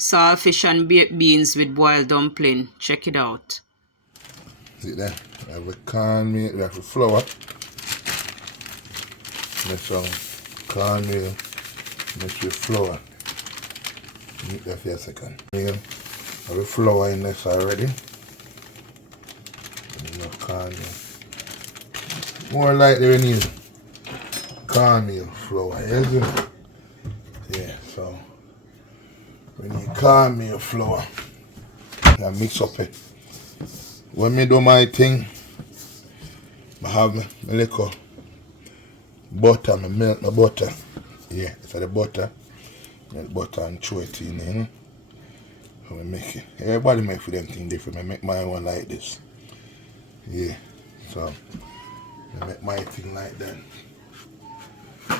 Saltfish and baked beans with boiled dumpling. Check it out. See there? We have a cornmeal, we have a flour. Mix some cornmeal, mix with flour. Mix that for a second. We have a flour in this already. Enough cornmeal. More likely we need cornmeal flour, isn't it? Yeah, so we need cornmeal flour. And mix up it. When me do my thing, I have my little butter, I melt my butter. Yeah, for the butter. Melt butter and throw it in, you know. So I make it. Everybody make for them thing different. I make my one like this. Yeah. So I make my thing like that.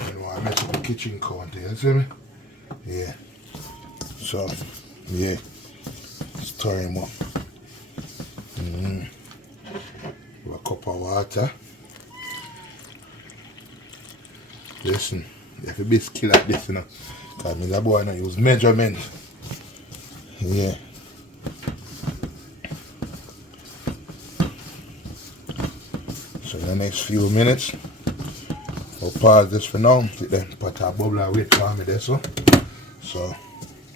You know, I make up the kitchen counter, you see me? Yeah. So yeah. Stir him up. A cup of water. Listen, you have to be skilled at this, you know. Because me the boy now use measurement. Yeah. So in the next few minutes, I'll pause this for now. Then put a bubble and wait for me there, so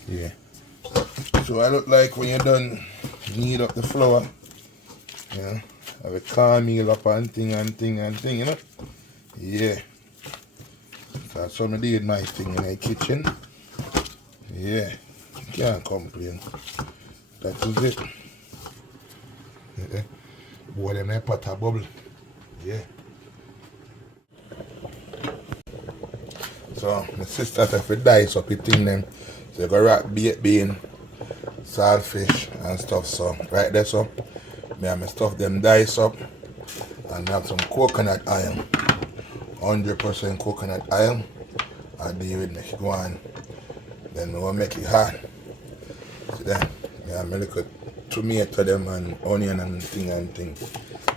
yeah. So I look like when you're done, knead up the flour. Yeah. Have a cornmeal up and thing, you know? Yeah. So that's how I did my thing in the kitchen. Yeah. Can't complain. That is it. Yeah. Boy, them there pot a bubble. Yeah. So my sister have to dice up the thing then. So you go wrap baked bean, saltfish and stuff. So right there, so me have my stuff them dice up, and have some coconut oil, 100% coconut oil. I deal with make it go on. Then we'll make it hot. See that? Me have my little tomato them and onion and thing. So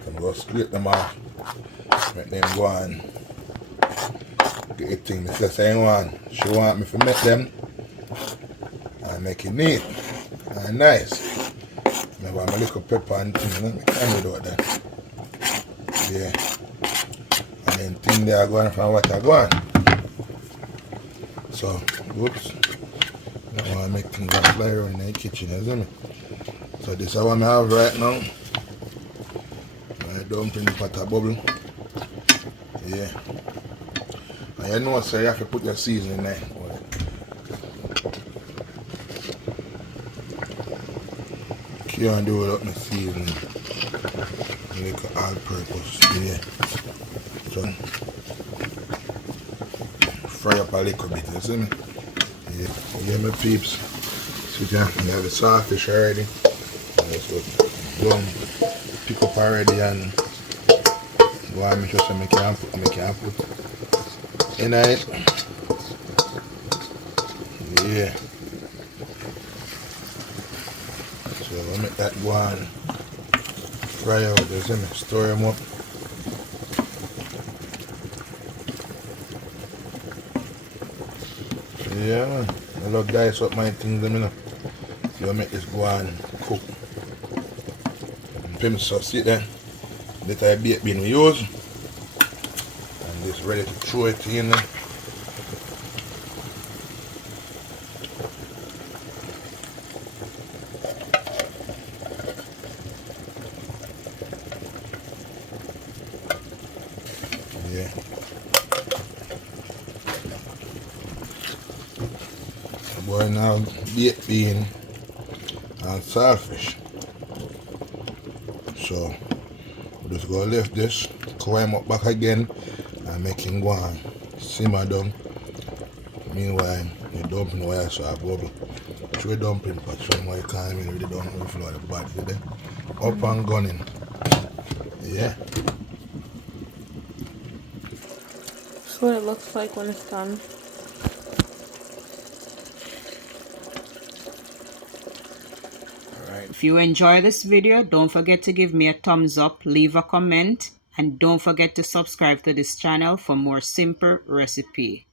I go scrape them off, make them go on. Get it thing. My sister ain't want. She want me to make them and make it neat and nice. I want my little pepper and thing, you know, I can't do that. Yeah. And then thing they are going from what I go on. So, whoops. I don't want to make things that fly around in the kitchen, you see me? So this is what I have right now. My dumpling pot of bubble. Yeah. And you know, so you have to put your seasoning in there. Can't do without my seasoning. Like an all-purpose. Yeah. So fry up a little bit, you see me? Yeah, my peeps. See that? You have the saltfish already. Let's go down, pick up already and go and make sure so I can put in it. Yeah. So I'll make that go and fry out, you see me? Stir them up. Yeah, man. I love dice up my things, you know. So I'll make this go and cook. And pim so see there. That I baked bean we use. And this ready to throw it in there. Yeah. Boy, now baked bean and saltfish. So we just go lift this, cover him up back again and make him go and simmer down. Meanwhile, the dumpling wire so I bubble. Throw the dumpling pot from where you can't even really don't overflow the body there. Up and gunning. Yeah. That's what it looks like when it's done. If you enjoy this video, don't forget to give me a thumbs up, leave a comment, and don't forget to subscribe to this channel for more simple recipe.